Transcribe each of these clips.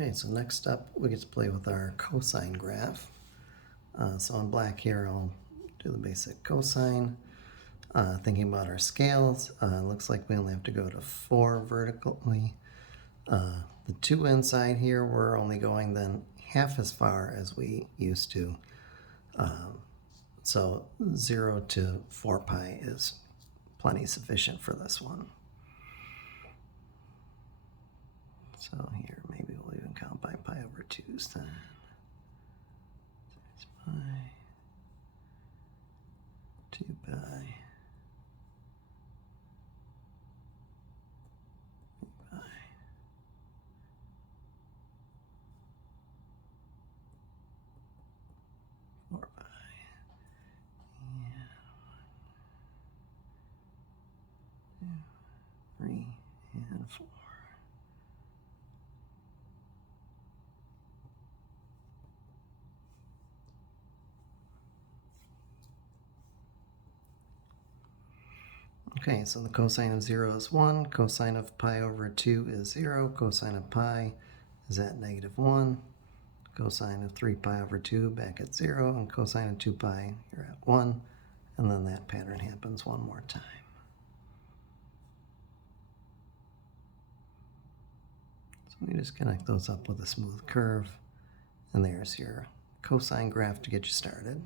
Okay, so next up we get to play with our cosine graph. So in black here I'll do the basic cosine. Thinking about our scales, looks like we only have to go to 4 vertically. The 2 inside here, we're only going then half as far as we used to. So 0 to 4 pi is plenty sufficient for this one. So here, maybe we'll even count by pi over 2's then. There's pi, 2 pi, 3 pi, 4 pi, and 1, 2, 3, and 4. Okay, so the cosine of 0 is 1, cosine of pi over 2 is 0, cosine of pi is at -1, cosine of 3 pi over 2 back at 0, and cosine of 2 pi, you're at 1, and then that pattern happens one more time. So we just connect those up with a smooth curve, and there's your cosine graph to get you started.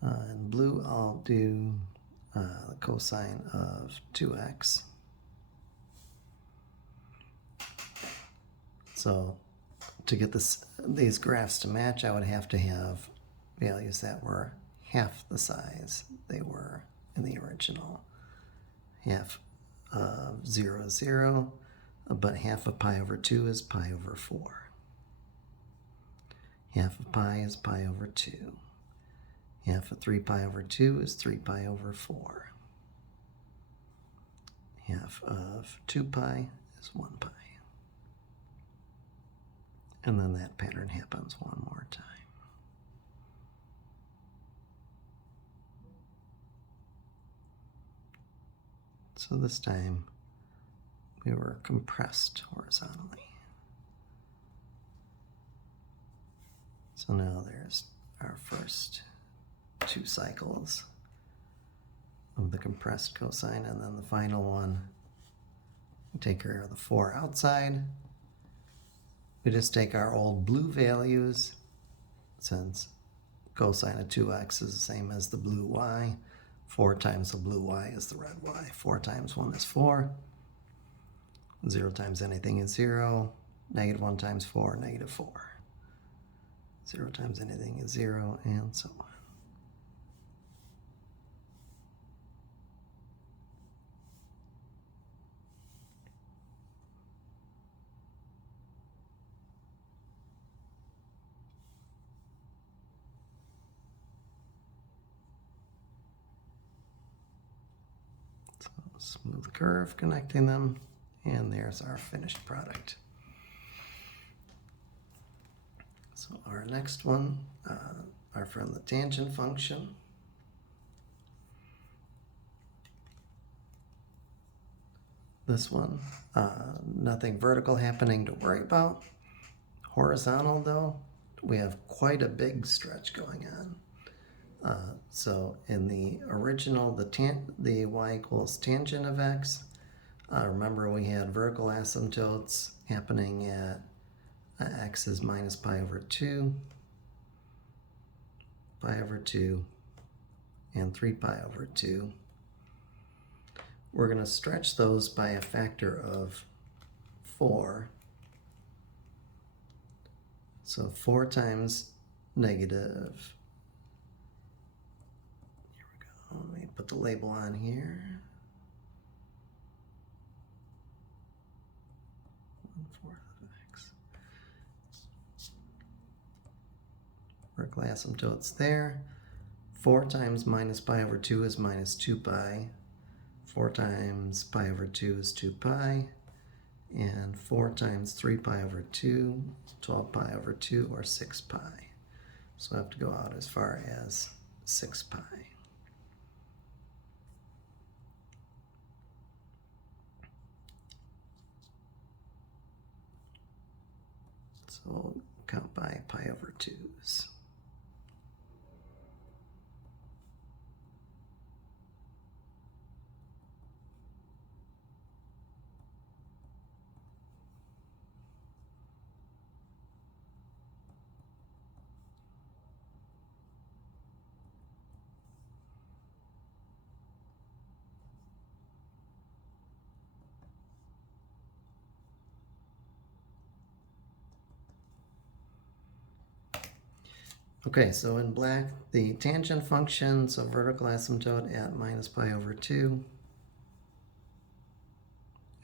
In blue, I'll do the cosine of 2x. So to get these graphs to match, I would have to have values that were half the size they were in the original. Half of 0 is 0, but half of pi over 2 is pi over 4. Half of pi is pi over 2. Half of 3 pi over 2 is 3 pi over 4. Half of 2 pi is 1 pi. And then that pattern happens one more time. So this time we were compressed horizontally. So now there's our first 2 cycles of the compressed cosine, and then the final one, we take care of the 4 outside. We just take our old blue values, since cosine of 2x is the same as the blue y. 4 times the blue y is the red y. 4 times 1 is 4. 0 times anything is 0. -1 times 4, -4. 0 times anything is 0, and so on. So smooth curve connecting them, and there's our finished product. So our next one are from the tangent function. This one, nothing vertical happening to worry about. Horizontal though, we have quite a big stretch going on. So in the original, the y equals tangent of x. Remember we had vertical asymptotes happening at x is minus pi over 2, pi over 2, and 3 pi over 2. We're going to stretch those by a factor of 4. So 4 times negative. Here we go. Let me put the label on here. 1/4 of x. Vertical asymptotes there. 4 times minus pi over 2 is minus 2 pi. 4 times pi over 2 is 2 pi. And 4 times 3 pi over 2, 12 pi over 2, or 6 pi. So I have to go out as far as 6 pi. So we'll count by pi over 2's. Okay, so in black, the tangent function, so vertical asymptote at minus pi over 2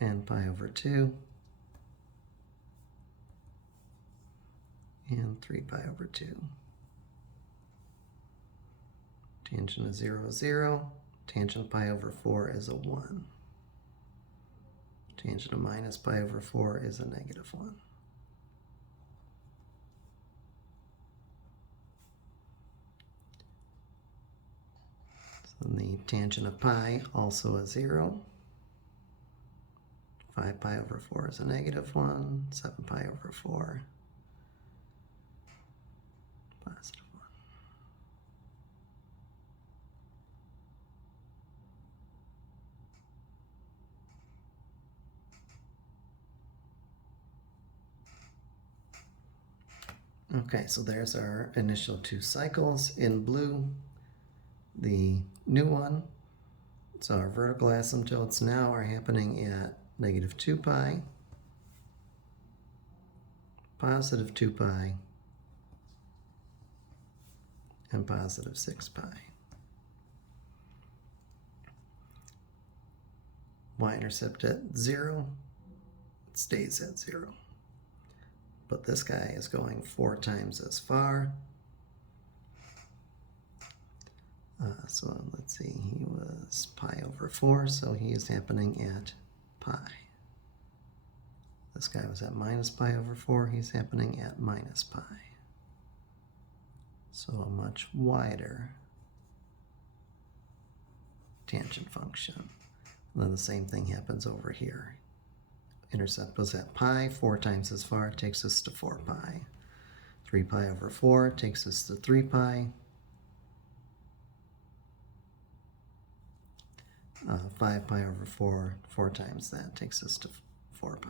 and pi over 2 and 3 pi over 2. Tangent of 0 is 0. Tangent of pi over 4 is a 1. Tangent of minus pi over 4 is a negative 1. And the tangent of pi, also a 0. 5 pi over 4 is a negative 1. 7 pi over 4, positive 1. Okay, so there's our initial 2 cycles. In blue, the new one. So our vertical asymptotes now are happening at negative 2 pi, positive 2 pi, and positive 6 pi. Y-intercept at 0, it stays at 0. But this guy is going 4 times as far. So let's see, he was pi over 4, so he is happening at pi. This guy was at minus pi over 4, he's happening at minus pi. So a much wider tangent function. And then the same thing happens over here. Intercept was at pi, 4 times as far, takes us to 4 pi. 3 pi over 4 takes us to 3 pi. 5 pi over 4, 4 times that takes us to 4 pi.